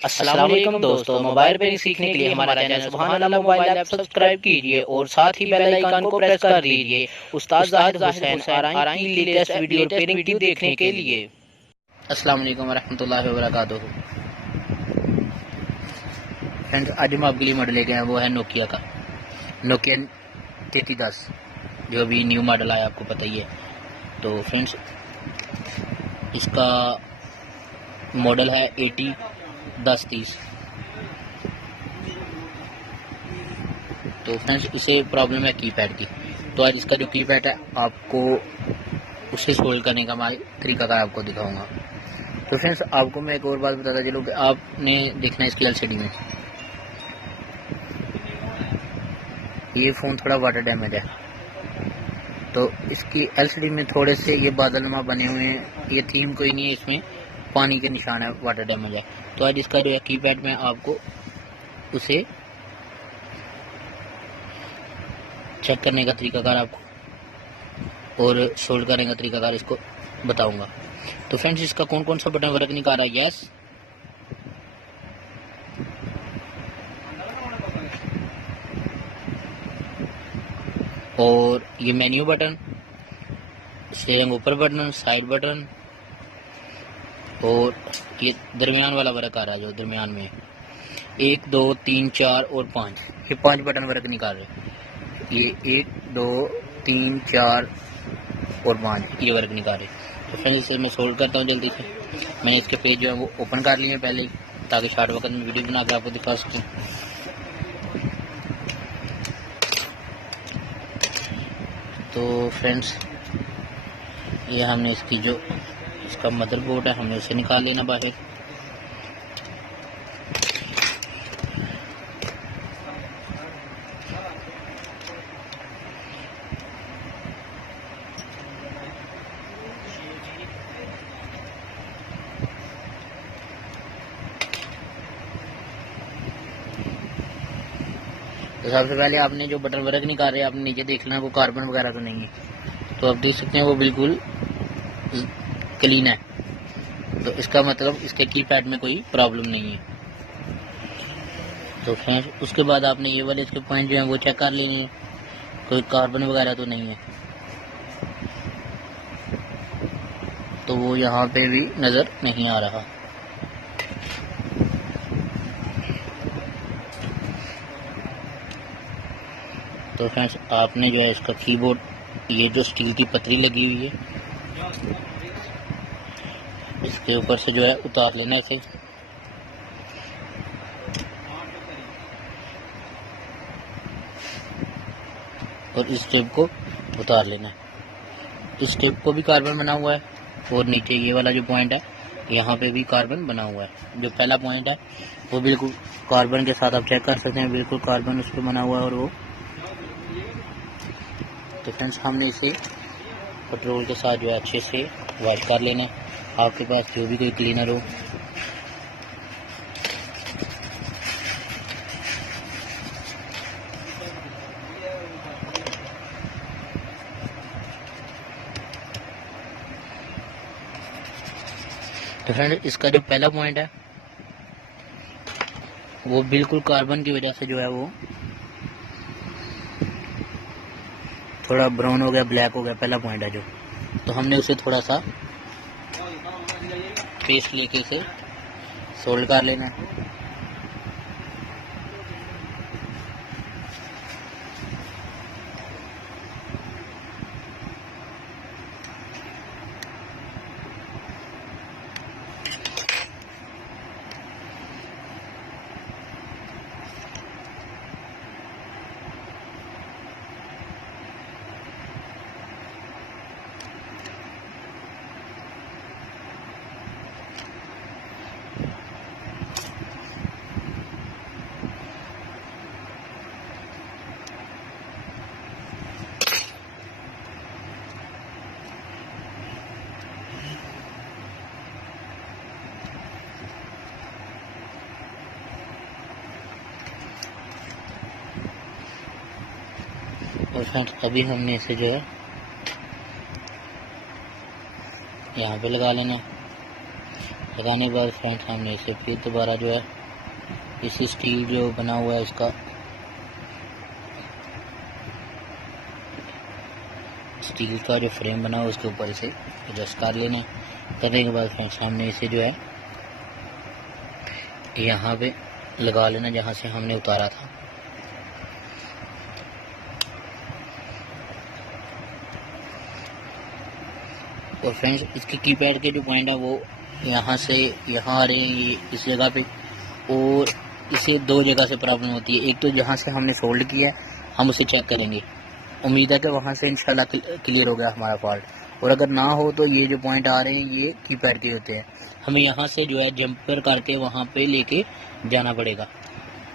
अस्सलाम वालेकुम दोस्तों, मोबाइल रिपेयरिंग सीखने के लिए हमारा चैनल सुभान अल्लाह मोबाइल ऐप सब्सक्राइब कीजिए और साथ ही बेल आइकन को प्रेस कर दीजिए उस्ताद जाहिद हुसैन आरआई की लेटेस्ट वीडियो रिपेयरिंग टिप देखने के लिए। अस्सलाम वालेकुम वरहमतुल्लाहि वबरकातुहू। फ्रेंड्स, आज हम आपके लिए मॉडल लेके आए वो है नोकिया का नोकिया 3310, जो अभी न्यू मॉडल आया, आपको पता ही है। तो फ्रेंड्स, इसका मॉडल है 801030। तो फ्रेंड्स, इसे प्रॉब्लम है कीपैड की। तो आज इसका जो कीपैड है आपको उसे सोल्व करने का मैं तरीका का आपको दिखाऊंगा। तो फ्रेंड्स, आपको मैं एक और बात बताता चलूँ कि आपने देखना है इसकी एलसीडी में, ये फ़ोन थोड़ा वाटर डैमेज है। तो इसकी एलसीडी में थोड़े से ये बादलनुमा बने हुए हैं, ये थीम कोई नहीं है, इसमें पानी के निशान है, वाटर डैमेज है। तो आज इसका जो है कीपैड में आपको उसे चेक करने का तरीकाकार आपको और सोल्व करने का तरीकाकार इसको बताऊंगा। तो फ्रेंड्स, इसका कौन कौन सा बटन वर्क नहीं कर रहा है? यस, और ये मेन्यू बटन, स्टीयरिंग ऊपर बटन, साइड बटन, और ये दरमियान वाला वर्क आ रहा है, जो दरमियान में 1 2 3 4 और 5, ये 5 बटन वर्क नहीं कर रहे। ये 1 2 3 4 और 5 ये वर्क नहीं कर रहे। तो फ्रेंड्स, इसे मैं सोल्व करता हूँ जल्दी से। मैंने इसके पेज जो है वो ओपन कर लिए पहले ही, ताकि शॉर्ट वक्त में वीडियो बना कर आपको दिखा सकूँ। तो फ्रेंड्स, ये हमने इसकी जो इसका मदरबोर्ड है हमने उसे निकाल लेना बाहर। तो सबसे पहले आपने जो बटन वर्क नहीं कर रहे, आपने नीचे देख लेना वो कार्बन वगैरह तो नहीं है। तो आप देख सकते हैं वो बिल्कुल क्लीन है। तो इसका मतलब इसके कीपैड में कोई प्रॉब्लम नहीं है। तो फ्रेंड्स, उसके बाद आपने ये वाले इसके पॉइंट जो हैं वो चेक कर लेंगे, कोई कार्बन वगैरह तो नहीं है। तो वो यहाँ पे भी नज़र नहीं आ रहा। तो फ्रेंड्स, आपने जो है इसका कीबोर्ड, ये जो स्टील की पतरी लगी हुई है, इसके ऊपर से जो है उतार लेना इसे। और इस टेप को उतार लेना है। इस टेप को भी कार्बन बना हुआ है, और नीचे ये वाला जो पॉइंट है यहाँ पे भी कार्बन बना हुआ है। जो पहला पॉइंट है वो बिल्कुल कार्बन के साथ आप चेक कर सकते हैं, बिल्कुल कार्बन उस पर बना हुआ है। और वो तो फ्रेंड्स, हमने इसे पेट्रोल के साथ जो है अच्छे से वॉश कर लेना है। आपके पास जो भी कोई क्लीनर हो, तो फ्रेंड, इसका जो पहला पॉइंट है वो बिल्कुल कार्बन की वजह से जो है वो थोड़ा ब्राउन हो गया, ब्लैक हो गया, पहला पॉइंट है जो। तो हमने उसे थोड़ा सा पेस्ट लेके इसे सोल्ड कर लेना है। और फ्रेंड्स, अभी हमने इसे जो है यहाँ पे लगा लेना है। लगाने के बाद फ्रेंड्स हमने इसे फिर दोबारा जो है इसी स्टील जो बना हुआ है इसका स्टील का जो फ्रेम बना हुआ उसके ऊपर इसे एडजस्ट कर लेना। करने के बाद फ्रेंड्स हमने इसे जो है यहाँ पे लगा लेना जहाँ से हमने उतारा था। और फ्रेंड्स इसके कीपैड के जो पॉइंट है वो यहाँ से यहाँ आ रहे हैं ये इस जगह पे, और इसे दो जगह से प्रॉब्लम होती है। एक तो जहाँ से हमने सोल्ड किया है हम उसे चेक करेंगे, उम्मीद है कि वहाँ से इंशाल्लाह क्लियर हो गया हमारा फॉल्ट, और अगर ना हो तो ये जो पॉइंट आ रहे हैं ये कीपैड के होते हैं, हमें यहाँ से जो है जंपर करके वहाँ पे लेके जाना पड़ेगा।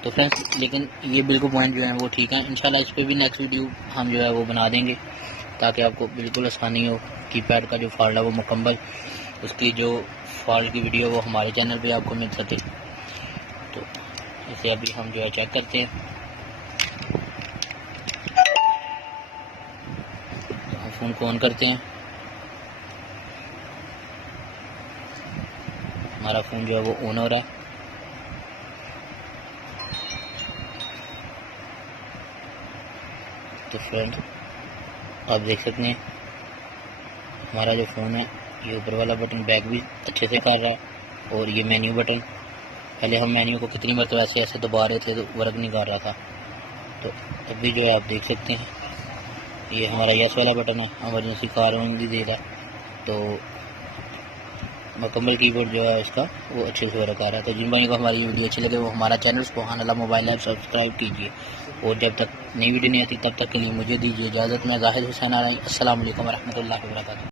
तो फ्रेंड्स लेकिन ये बिल्कुल पॉइंट जो है वो ठीक है। इंशाल्लाह इस पर भी नेक्स्ट वीडियो हम जो है वो बना देंगे ताकि आपको बिल्कुल आसानी हो। कीपैड का जो फॉल्ट है वो मुकम्मल उसकी जो फॉल्ट की वीडियो वो हमारे चैनल पे आपको मिल सके। तो इसे अभी हम जो है चेक करते हैं। हम फ़ोन को ऑन करते हैं, हमारा फ़ोन जो है वो ऑन हो रहा है। तो फ्रेंड आप देख सकते हैं हमारा जो फ़ोन है ये ऊपर वाला बटन बैक भी अच्छे से कर रहा है, और ये मेन्यू बटन पहले हम मेन्यू को कितनी मरतबा ऐसे दबा रहे थे तो वर्क नहीं कर रहा था, तो अभी जो है आप देख सकते हैं ये हमारा यस वाला बटन है, इमरजेंसी कार ऑन भी दे रहा है। तो मुकम्मल कीबोर्ड जो है इसका वो अच्छे से वर्क आ रहा है। तो जिन भाई को हमारी ये वीडियो अच्छी लगे वो हमारा चैनल सुभान अल्लाह मोबाइल ऐप सब्सक्राइब कीजिए, और जब तक नई वीडियो नहीं आती तब तक के लिए मुझे दीजिए इजाज़त। मैं जाहिद हुसैन आ रहा हूँ। अस्सलाम वालेकुम रहमतुल्लाहि व बरकातहू।